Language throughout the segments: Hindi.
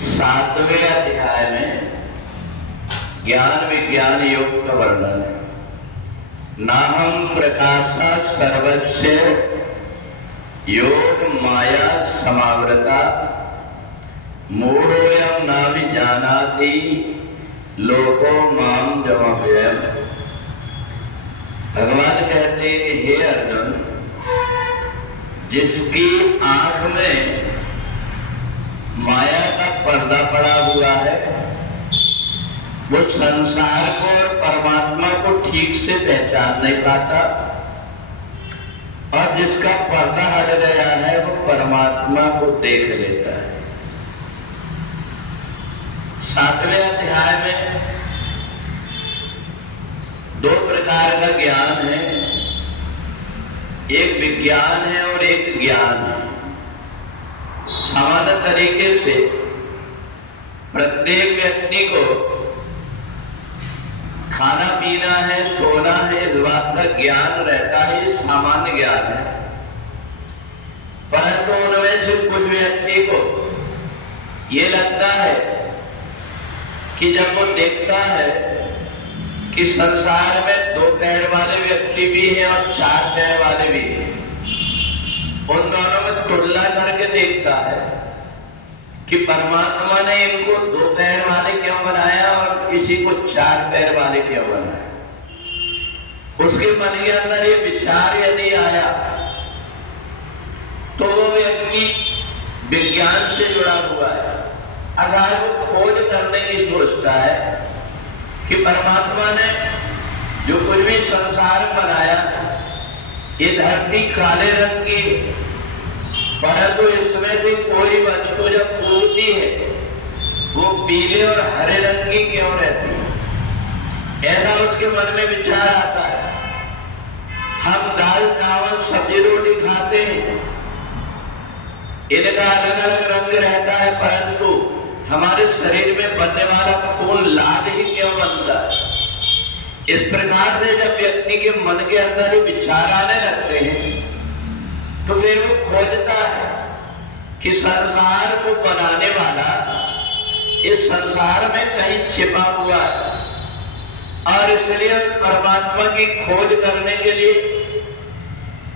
सातवें अध्याय में ज्ञान विज्ञान योग का वर्णन है। नाहं प्रकाशात् सर्वस्य योग माया समावृता मूढ़ोऽयं नाभिजानाति लोको माम जमव्ययम्। भगवान कहते हैं कि हे अर्जुन, जिसकी आंख में माया का पर्दा पड़ा हुआ है वो संसार को और परमात्मा को ठीक से पहचान नहीं पाता, और जिसका पर्दा हट गया है वो परमात्मा को देख लेता है। सातवें अध्याय में दो प्रकार का ज्ञान है, एक विज्ञान है और एक ज्ञान है। सामान्य तरीके से प्रत्येक व्यक्ति को खाना पीना है, सोना है, इस बात का ज्ञान रहता है, ये सामान्य ज्ञान है। परंतु उनमें से कुछ व्यक्ति को ये लगता है कि जब वो देखता है कि संसार में दो पैर वाले व्यक्ति भी हैं और चार पैर वाले भी हैं, उन दोनों में तुलना करके देखता है कि परमात्मा ने इनको दो पैर वाले क्यों बनाया और किसी को चार पैर वाले क्यों बनाया। उसके मन के अंदर ये विचार यदि आया तो वो व्यक्ति विज्ञान से जुड़ा हुआ है, अगर वो खोज करने की सोचता है कि परमात्मा ने जो कुछ भी संसार बनाया, ये धरती काले रंग की, परंतु इसमें से कोई वस्तु जब टूटती है वो पीले और हरे रंग की क्यों रहती है। ऐसा उसके मन में विचार आता है। हम दाल चावल सब्जी रोटी खाते हैं, इनका अलग अलग रंग रहता है, परंतु हमारे शरीर में बनने वाला खून लाल ही क्यों बनता है। इस प्रकार से जब व्यक्ति के मन के अंदर ही विचार आने लगते हैं तो फिर वो खोजता है कि संसार को बनाने वाला इस संसार में कहीं छिपा हुआ है, और इसलिए परमात्मा की खोज करने के लिए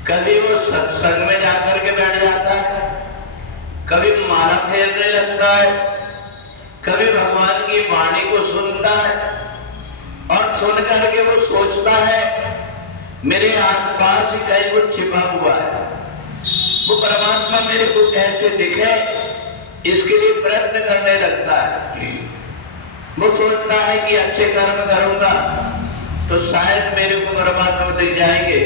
कभी वो सत्संग में जाकर के बैठ जाता है, कभी माला फेरने लगता है, कभी भगवान की वाणी को सुनता है, और सुन करके वो सोचता है मेरे आसपास ही कहीं कुछ छिपा हुआ है, वो परमात्मा मेरे को कैसे दिखे, इसके लिए प्रयत्न करने लगता है। वो सोचता है कि अच्छे कर्म करूंगा तो शायद मेरे को परमात्मा दिख जाएंगे।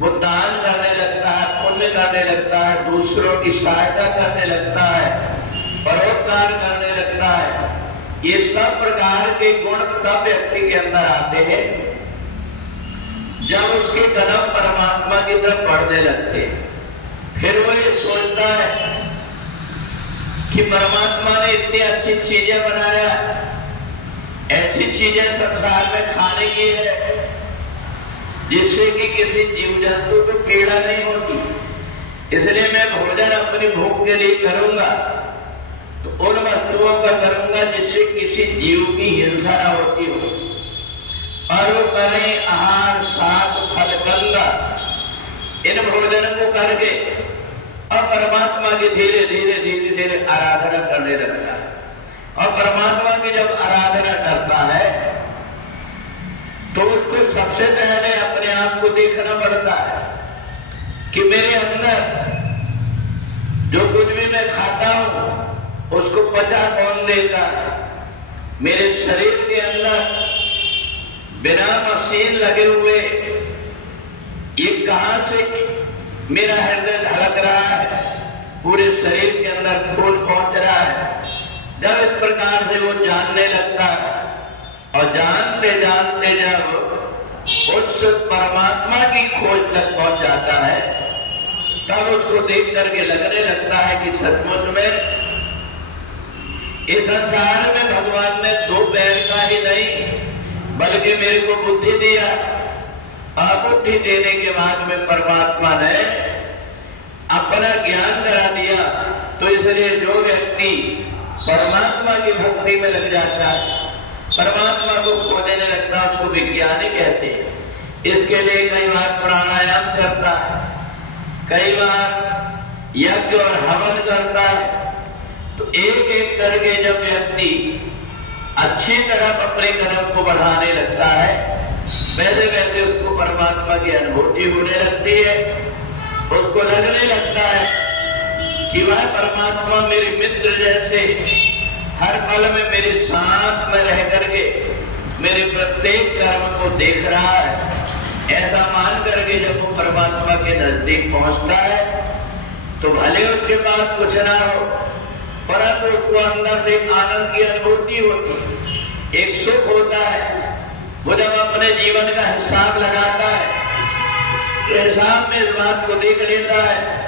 वो दान करने लगता है, पुण्य करने लगता है, दूसरों की सहायता करने लगता है, परोपकार करने लगता है। ये सब प्रकार के गुण तब व्यक्ति के अंदर आते हैं जब उसके कदम परमात्मा की तरफ बढ़ने लगते हैं। फिर वो ये सोचता है कि परमात्मा ने इतनी अच्छी चीजें बनाया, ऐसी चीजें संसार में खाने की है जिससे कि किसी जीव जंतु को पीड़ा नहीं होती, इसलिए मैं भोजन अपनी भूख के लिए करूंगा तो उन वस्तुओं का करूंगा जिससे किसी जीव की हिंसा न होती हो, और वो करें आहार सात फल गंगा, इन भोजन को करके और परमात्मा की धीरे धीरे धीरे धीरे आराधना करने लगता है। और परमात्मा की जब आराधना करता है तो उसको सबसे पहले अपने आप को देखना पड़ता है कि मेरे अंदर जो कुछ भी मैं खाता हूं उसको पचा कौन देगा। मेरे शरीर के अंदर बिना मशीन लगे हुए ये कहां से मेरा हृदय धड़क रहा है, पूरे शरीर के अंदर खून पहुंच रहा है। जब इस प्रकार से वो जानने लगता है और जानते जानते जब उस परमात्मा की खोज तक पहुंच जाता है तब उसको देख करके लगने लगता है कि सचमुच में इस संसार में भगवान ने दो पैर का ही नहीं बल्कि मेरे को बुद्धि दिया, और बुद्धि देने के बाद में परमात्मा ने अपना ज्ञान करा दिया। तो इसलिए जो व्यक्ति परमात्मा की भक्ति में लग जाता है, परमात्मा को खोजने लगता है, उसको विज्ञानी कहते हैं। इसके लिए कई बार प्राणायाम करता है, कई बार यज्ञ और हवन करता है। तो एक एक करके जब व्यक्ति अच्छी तरह अपने कर्म को बढ़ाने लगता है, वैसे वैसे उसको परमात्मा की अनुभूति होने लगती है। उसको लगने लगता है कि वह परमात्मा मेरे मित्र जैसे हर पल में मेरे साथ में रह करके मेरे प्रत्येक कर्म को देख रहा है। ऐसा मान करके जब वो परमात्मा के नजदीक पहुंचता है तो भले उसके पास कुछ ना हो, परंतु उसको अंदर से आनंद की अनुभूति होती है, एक सुख होता है। वो जब अपने जीवन का हिसाब लगाता है तो हिसाब में इस बात को देख लेता है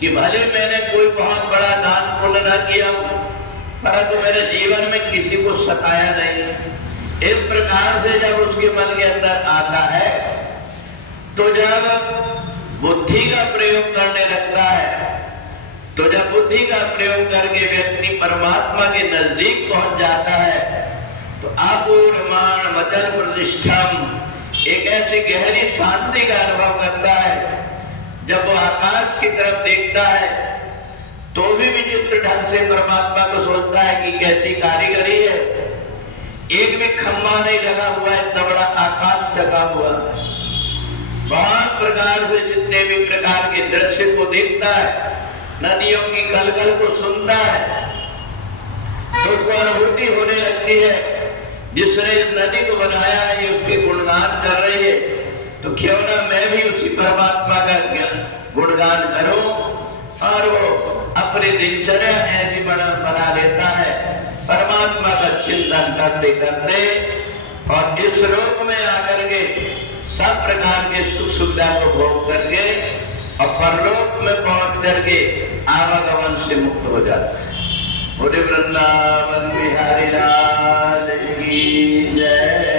कि भले मैंने कोई बहुत बड़ा दान पुण्य न किया, परंतु मेरे जीवन में किसी को सताया नहीं। इस प्रकार से जब उसके मन के अंदर आता है तो जब बुद्धि का प्रयोग करने लगता है, तो जब बुद्धि का प्रयोग करके व्यक्ति परमात्मा के नजदीक पहुंच जाता है तो अपूर्वमाण मचल प्रतिष्ठम, एक ऐसी गहरी शांति का अनुभव करता है। जब वो आकाश की तरफ देखता है तो भी विचित्र ढंग से परमात्मा को सोचता है कि कैसी कारीगरी है, एक भी खंभा नहीं लगा हुआ है, इतना बड़ा आकाश ढका हुआ है। बहुत प्रकार से जितने भी प्रकार के दृश्य को देखता है, नदियों की कलकल को सुनता है, तो उसको अनुभूति होने लगती है जिसने इस नदी को बनाया है ये उसके गुणगान कर रही है, तो क्यों ना मैं भी उसी परमात्मा का गुणगान करूं। और वो अपनी दिनचर्या ऐसी बना लेता है परमात्मा का चिंतन करते करते, और इस रूप में आकर के सब प्रकार के सुख सुविधा को भोग करके और परलोक में पहुंच करके आवागमन से मुक्त हो जाता है। बोले वृंदावन बिहारी लाल की जय।